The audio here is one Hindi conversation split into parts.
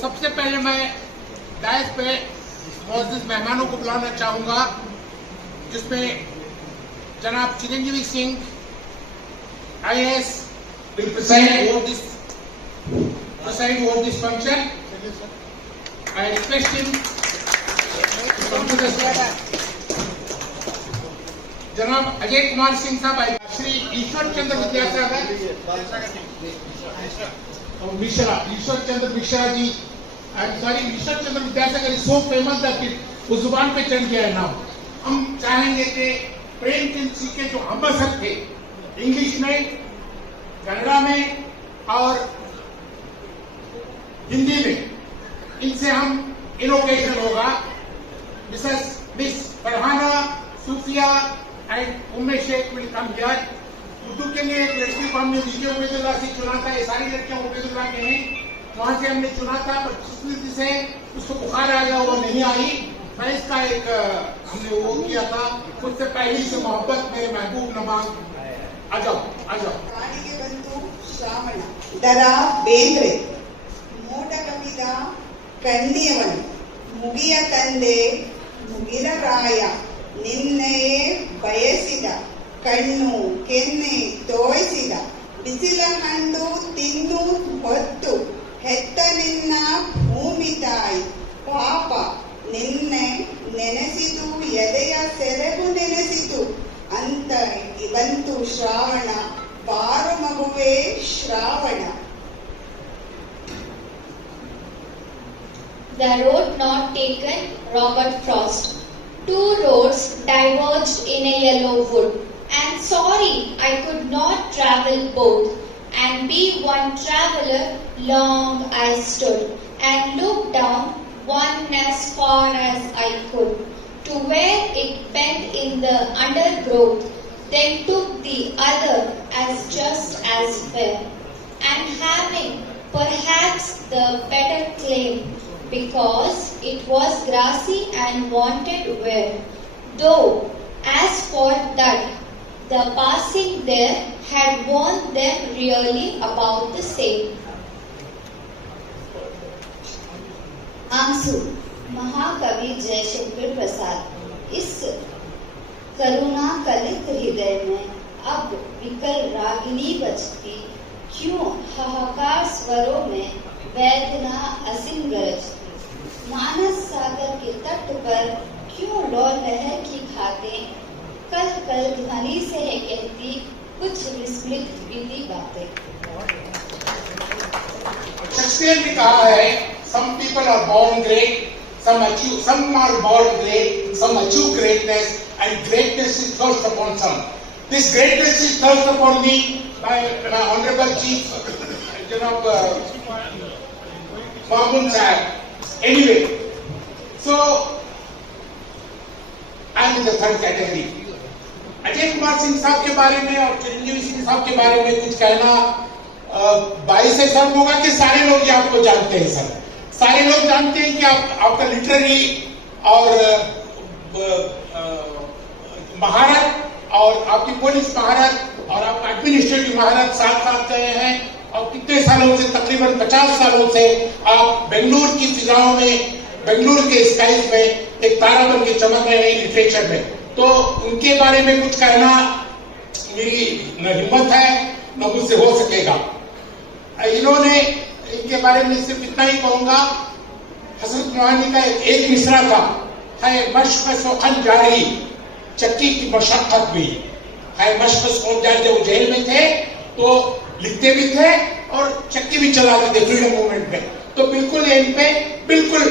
सबसे पहले मैं डायस पे मौजूद मेहमानों को बुलाना चाहूँगा, जिसमें जनाब Chiranjeevi Singh IAS will preside over this function. I request him to come to the stage. जनाब अजय कुमार सिंह साहब, Shri Ishwar Chandra Vidyasagar Mishra, Ishwar Chandra Mishra ji, Ishwar Chandra Vidyasagar is so famous that उस जुबान पे चढ़ गया है नाम। हम चाहेंगे कि प्रेमचंद जी के जो अम्बेसडर थे इंग्लिश में, कन्नड़ा में और हिंदी में, इनसे हम इनोवेशन होगा। Miss Farhana Sufiya and Umme Shaikh will come here. Urdu के लिए एक लड़की को हमने विजय उबैदुल्लाह से चुना था, ये सारी लड़कियां उबैदुल्लाह के हैं, वहां से हमने चुना था, पर किस्मत से उसको बुखार आ गया, वो नहीं आई। फैज का एक हमने वो किया था, उससे पहली से मोहब्बत मेरे महबूब नवाज। आ जाओ आ जाओ। ಕಾಣಿಗೆ ಬಂತು ಶ್ರಾವಣ ದರ ಬೇಂದ್ರೆ ಮೋಡ ಕವಿದ ಕಣ್ಣಿಯವನು ಮುಗಿಯ ತಂದೆ ಮುಗಿರ ರಾಯ ನಿನ್ನೆಯೇ ಬಯಸಿದ ಕಣ್ಣು ಕೆನ್ನೆ ತೋಯಿಸಿದ ಬಿಸಿಲ ಹಣ್ಣು ತಿನ್ನು ಹೊತ್ತು ಹೆತ್ತ ನಿನ್ನ ಭೂಮಿ ತಾಯಿ ಪಾಪ ನಿನ್ನೆ ನೆನೆಸಿತು ಎದೆಯ ಸೆರಗು ನೆನೆಸಿತು ಅಂತ ಬಂತು ಶ್ರಾವಣ ಬಾರು ಮಗುವೆ Shravana. The road not taken, Robert Frost. Two roads diverged in a yellow wood, and sorry I could not travel both, and be one traveler long I stood, and looked down one as far as I could, to where it bent in the undergrowth, then took the other as just as fair, and having perhaps the better claim, because it was grassy and wanted wear, though as for that the passing there had warned them really about the same. आंसू महाकवि जयशंकर प्रसाद। इस करुणा कलित हृदय में अब विकल रागिनी बजती, क्यों हाहाकार स्वरों में वेदना असीम गरजती। मानस सागर के तट पर क्यों डोल लहर की खाते, कल कल ध्वनि से है कहती कुछ विस्मृत बीती बातें। शेक्सपियर ने कहा है, some people are born great, some are born great, some achieve greatness, and greatness is thrust upon some. This greatness is thrust upon me by my honorable chief, Mahmood Sahib. Anyway, so I am in the third category. Ajay Kumar Singh साहब के बारे में और चिरंजीवी सिंह साहब के बारे में कुछ कहना 22 से शर्म होगा कि सारे लोग ये आपको जानते हैं। सर, सारे लोग जानते हैं कि आपका लिटरेरी और महारत और आपकी पुलिस महारत और आपका एडमिनिस्ट्रेटिव महारत साथ साथ गए हैं, और कितने सालों से, तकरीबन 50 सालों से आप बेंगलुरु की फिजाओं में, बेंगलुरु के स्काइज में एक तारा बन के चमक रहे हैं लिटरेचर में। तो उनके बारे में कुछ कहना मेरी न हिम्मत है न मुझसे हो सकेगा। इन्होंने, इनके बारे में सिर्फ इतना ही कहूंगा, हजरत मोहानी का एक मिसरा था, है मशक़ सोखन जारी चक्की की मशक्कत भी है, मशक़ सोखन जारी। जब जेल में थे तो लिखते भी थे और चक्की भी चलाते थे फ्रीडम मूवमेंट में। तो बिल्कुल इन पे बिल्कुल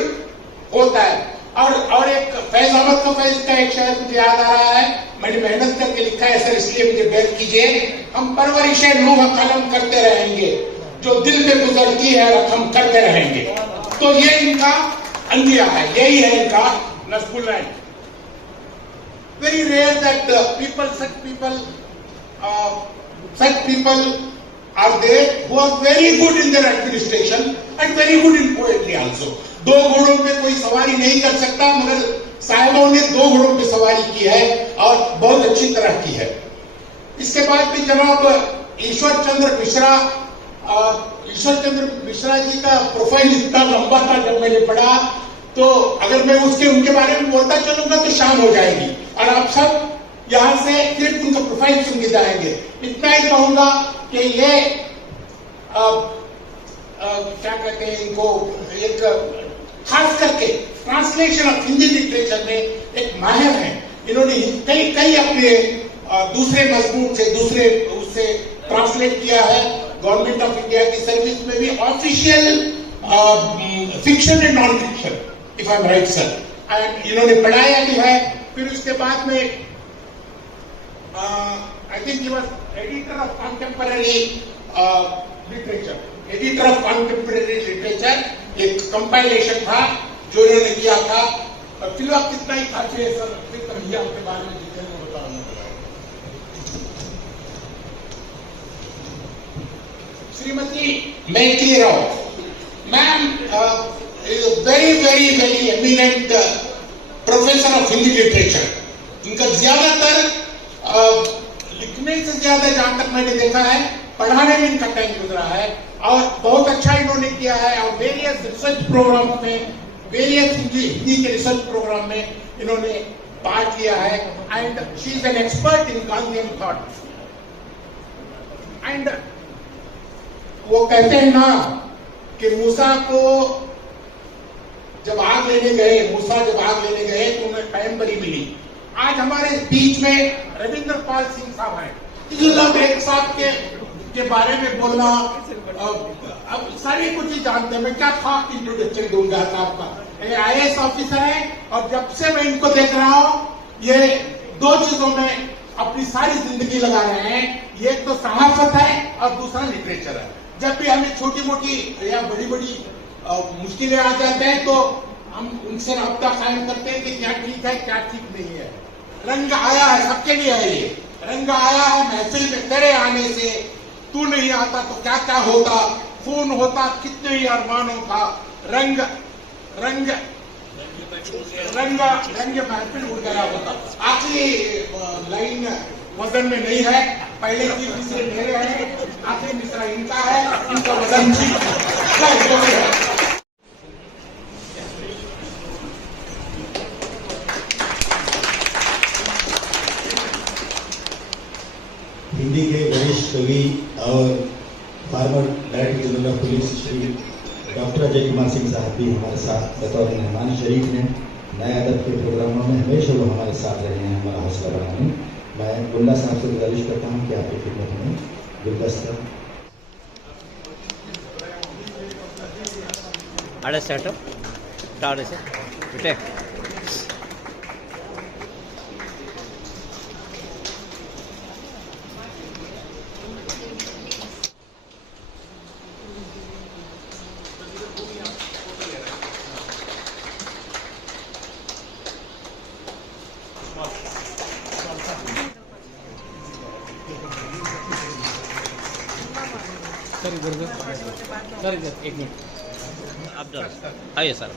होता है। और एक फैज अहमद का फैज का एक शेर मुझे याद आ रहा है, मैंने मेहनत करके लिखा है सर, इसलिए मुझे बेर कीजिए। हम परवरिशे नूह कलम करते रहेंगे, जो दिल में गुजरती है रकम करते रहेंगे। तो ये इनका अंदिया है, यही है इनका नस्बुल rank. Very rare that such people are there who are very good in their administration and very good in poetry also. 2 घोड़ों पे कोई सवारी नहीं कर सकता, मगर साहिबों ने 2 घोड़ों पे सवारी की है और बहुत अच्छी तरह की है। इसके बाद भी जनाब ईश्वर चंद्र मिश्रा ईश्वर चंद्र मिश्रा जी का प्रोफाइल इतना लंबा था, जब मैंने पढ़ा तो अगर मैं उनके बारे में बोलता चलूंगा तो शाम हो जाएगी और आप सब यहाँ से सिर्फ उनका प्रोफाइल सुन के जाएंगे। इतना ही कहूंगा कि ये क्या कहते हैं इनको, एक खास करके ट्रांसलेशन ऑफ हिंदी लिटरेचर में एक माहिर है। इन्होंने कई अपने दूसरे मजमून से दूसरे उससे ट्रांसलेट किया है। गवर्नमेंट ऑफ इंडिया की सर्विस में भी official fiction and non fiction, if I am right sir, and इन्होंने पढ़ाया भी है। फिर उसके बाद में I think he was editor of contemporary literature, editor of contemporary literature, एक कंपाइलेशन था जो इन्होंने किया था। फिलहाल कितना ही था सर, फिर कभी आपके बारे में डिटेल में बताऊंगा। श्रीमती मैत्री Rao ma'am very very very eminent professor of Hindi literature. इनका ज्यादातर लिखने से ज्यादा, जहां तक मैंने देखा है, पढ़ाने में इनका टाइम गुजरा है और बहुत अच्छा इन्होंने किया है। और वेरियस रिसर्च प्रोग्राम में, वेरियस हिंदी के रिसर्च प्रोग्राम में इन्होंने पार्ट लिया है and she is an expert in Gandhian thought. And वो कहते हैं ना कि मूसा को जब आग लेने गए, तो उन्हें पैगंबरी मिली। आज हमारे बीच में रविंद्र पाल सिंह साहब हैं। एक साहब के बारे में बोलना, अब सारे कुछ ही जानते हैं, मैं क्या खास इंट्रोडक्शन दूंगा साहब का। IAS ऑफिसर है और जब से मैं इनको देख रहा हूं, ये दो चीजों में अपनी सारी जिंदगी लगा रहे हैं। एक तो सहाफत है और दूसरा लिटरेचर है। जब भी हमें छोटी मोटी या बड़ी बड़ी मुश्किलें आ जाते हैं तो हम उनसे राब्ता कायम करते हैं कि क्या ठीक है क्या ठीक नहीं है। रंग आया है, सबके लिए है ये रंग आया है महफिल में तेरे आने से। तू नहीं आता तो क्या क्या होता, खून होता कितने ही अरमानों का। रंग रंग रंग रंग महफिल उड़ गया होता। आखिरी लाइन वजन में नहीं है, पहले की मिसरे मेरे हैं, आखिरी मिसरा इनका है, इनका वजन ठीक है। हिंदी के वरिष्ठ कवि और farmer director general of police Shri doctor Ajay Kumar Singh साहब भी हमारे साथ बतौर मेहमान शरीफ हैं। नए अदब के प्रोग्रामों में हमेशा वो हमारे साथ रहे हैं, हमारा हौसला बढ़ाने। मैं गुल्ला साहब से गुजारिश करता हूँ कि आपकी खिदमत में गुलदस्ता आड़े सेटअप डाड़े से बेटे सर इधर एक मिनट आप जाओ, आइए सर।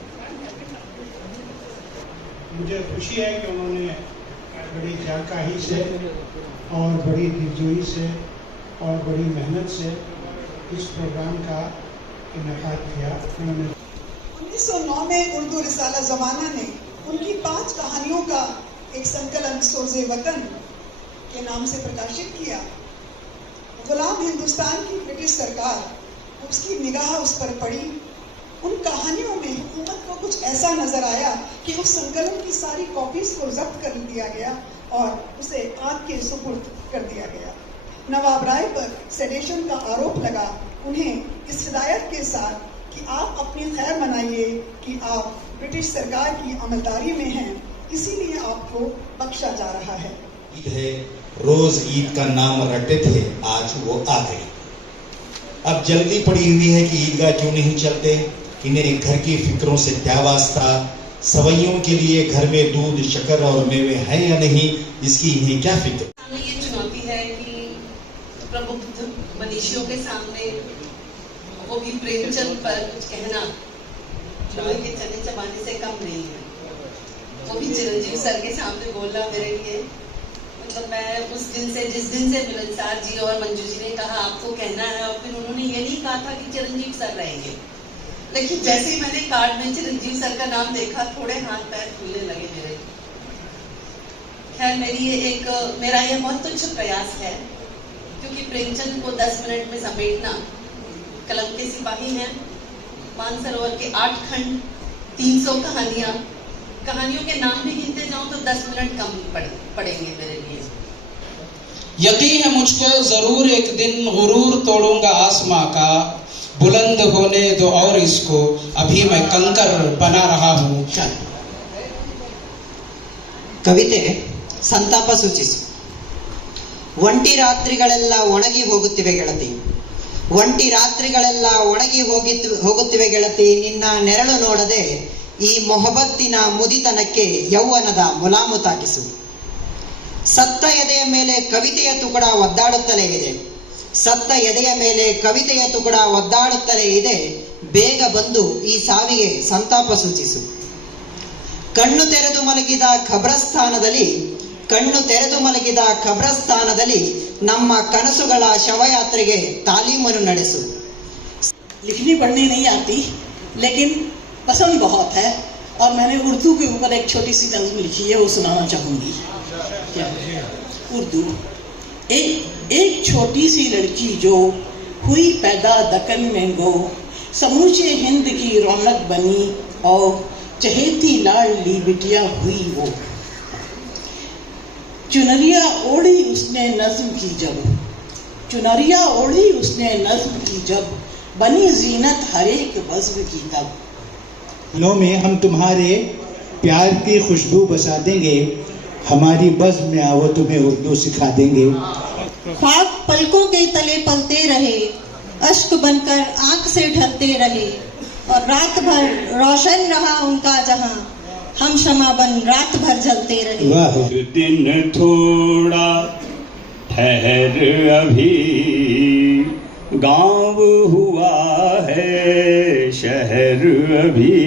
मुझे खुशी है कि उन्होंने बड़ी जानकारी से और बड़ी दिलजोई से और बड़ी मेहनत से इस प्रोग्राम का इनेकाद किया। उन्होंने 1909 में उर्दू रिसाला ज़माना ने उनकी 5 कहानियों का एक संकलन सोज़े वतन के नाम से प्रकाशित किया। गुलाम हिंदुस्तान की ब्रिटिश सरकार, उसकी निगाह उस पर पड़ी। उन कहानियों में हुकूमत को कुछ ऐसा नजर आया कि उस संकलन की सारी कॉपीज को जब्त कर दिया गया और उसे आग के सुपुर्द कर दिया गया। नवाब राय पर सेडेशन का आरोप लगा। उन्हें इस हिदायत के साथ कि आप अपनी खैर मनाइए कि आप ब्रिटिश सरकार की अमलदारी में हैं, इसीलिए आपको बख्शा जा रहा है। ईद है, रोज ईद का नाम रटते थे, आज वो आ गई। अब जल्दी पड़ी हुई है कि ईदगाह क्यों नहीं चलते। इन्हें घर की फिक्रों से क्या वास्ता। सवैयों के लिए घर में दूध शक्कर और मेवे हैं या नहीं, इसकी इन्हें क्या फिक्र। ये चुनौती है कि प्रबुद्ध मनीषियों के सामने, वो भी प्रेमचंद पर कुछ कहना जो इनके चने चबाने से कम नहीं है। वो भी चिरंजीव सर के सामने बोलना मेरे लिए मतलब मैं उस दिन से, जिस दिन से मिलनसार जी और मंजू जी ने कहा आपको कहना है, और फिर उन्होंने ये नहीं कहा था कि चिरंजीव सर रहेंगे, लेकिन जैसे ही मैंने कार्ड में चिरंजीव सर का नाम देखा थोड़े हाथ पैर खुलने लगे मेरे। खैर मेरा ये बहुत तुच्छ प्रयास है, क्योंकि प्रेमचंद को 10 मिनट में समेटना, कलम के सिपाही हैं, मानसरोवर के 8 खंड, 300 कहानियों के नाम भी गिनते जाऊं तो 10 मिनट कम पड़ेंगे मेरे लिए। यकीन है मुझको जरूर एक दिन गुरूर तोड़ूंगा आसमां का, बुलंद होने दो और इसको, अभी मैं कंकर बना रहा हूँ। ಕವಿತೆ ಸಂತಾಪ ಸೂಚಿಸು. ಒಂಟಿ ರಾತ್ರಿಗಳೆಲ್ಲ ಒಣಗಿ ಹೋಗುತ್ತಿವೆ ಗೆಳತಿ, ಒಂಟಿ ರಾತ್ರಿಗಳೆಲ್ಲ ಒಣಗಿ ಹೋಗುತ್ತಿವೆ ಗೆಳತಿ, ನಿನ್ನ ನೆರಳು ನೋಡದೆ ಈ ಮೊಹಬತ್ತಿನ ಮುದಿತನಕ್ಕೆ ಯೌವನದ ಮುಲಾಮು ತಾಕಿಸು. ಸತ್ತ ಎದೆಯ ಮೇಲೆ ಕವಿತೆಯ ತುಕಡ ಒದ್ದಾಡುತ್ತಲೇ ಇದೆ, ಸತ್ತ ಎದೆಯ ಮೇಲೆ ಕವಿತೆಯ ತುಕಡ ಒದ್ದಾಡುತ್ತಲೇ ಇದೆ, ಬೇಗ ಬಂದು ಈ ಸಾವಿಗೆ ಸಂತಾಪ ಸೂಚಿಸು. ಕಣ್ಣು ತೆರೆದು ಮಲಗಿದ ಖಬ್ರಸ್ಥಾನದಲ್ಲಿ ನಮ್ಮ ಕನಸುಗಳ ಶವಯಾತ್ರೆಗೆ ತಾಲೀಮನ್ನು ನಡೆಸು. लिखनी पढ़नी नहीं आती, लेकिन पसंद बहुत है, और मैंने उर्दू के ऊपर एक छोटी सी नज़्म लिखी है, वो सुनाना चाहूँगी। क्या उर्दू। एक छोटी सी लड़की जो हुई पैदा दक्कन में गो, समूचे हिंद की रौनक बनी और चहेती लाडली बिटिया हुई वो। चुनरिया ओढ़ी उसने नज्म की जब, बनी जीनत हर एक बज़्म की तब। दिलों में हम तुम्हारे प्यार की खुशबू बसा देंगे, हमारी बज़्म में आओ तुम्हें उर्दू सिखा देंगे। ख्वाब पलकों के तले पलते रहे, अश्क बनकर आंख से ढलते रहे, और रात भर रोशन रहा उनका जहां, हम शमा बन रात भर जलते रहे। दिन थोड़ा ठहर अभी, गांव हुआ है शहर अभी।